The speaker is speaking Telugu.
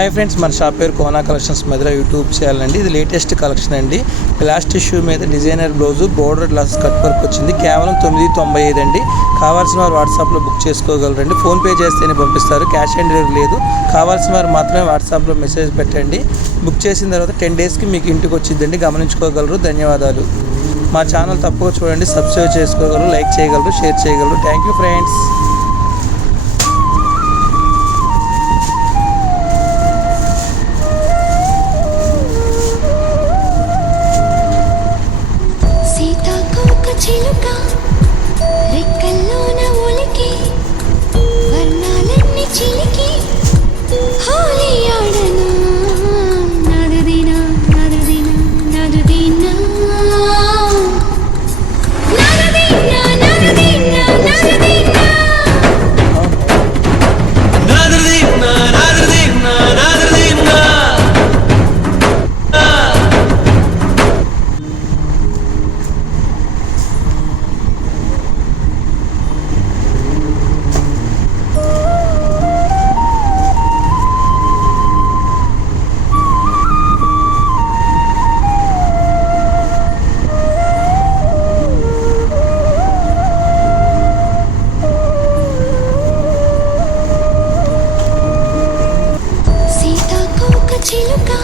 హాయ్ ఫ్రెండ్స్ మన షాప్ పేరు కోనా కలెక్షన్స్ మీద యూట్యూబ్ ఛానల్ అండి. ఇది లేటెస్ట్ కలెక్షన్ అండి. ప్లాస్టిక్ ఇష్యూ మీద designer blouse border glass cut work వచ్చింది. కేవలం తొమ్మిది తొంభై ఐదు అండి. కావాల్సిన వారు వాట్సాప్లో బుక్ చేసుకోగలరండి. ఫోన్పే చేస్తేనే పంపిస్తారు. క్యాష్ ఆన్ డెలివరీ లేదు. కావాల్సిన వారు మాత్రమే వాట్సాప్లో మెసేజ్ పెట్టండి. బుక్ చేసిన తర్వాత టెన్ డేస్కి మీకు ఇంటికి వచ్చిందండి. గమనించుకోగలరు. ధన్యవాదాలు. మా ఛానల్ తప్పక చూడండి. సబ్స్క్రైబ్ చేసుకోగలరు. లైక్ చేయగలరు. షేర్ చేయగలరు. థ్యాంక్ యూ ఫ్రెండ్స్ రెక్కల్లోన చిలికి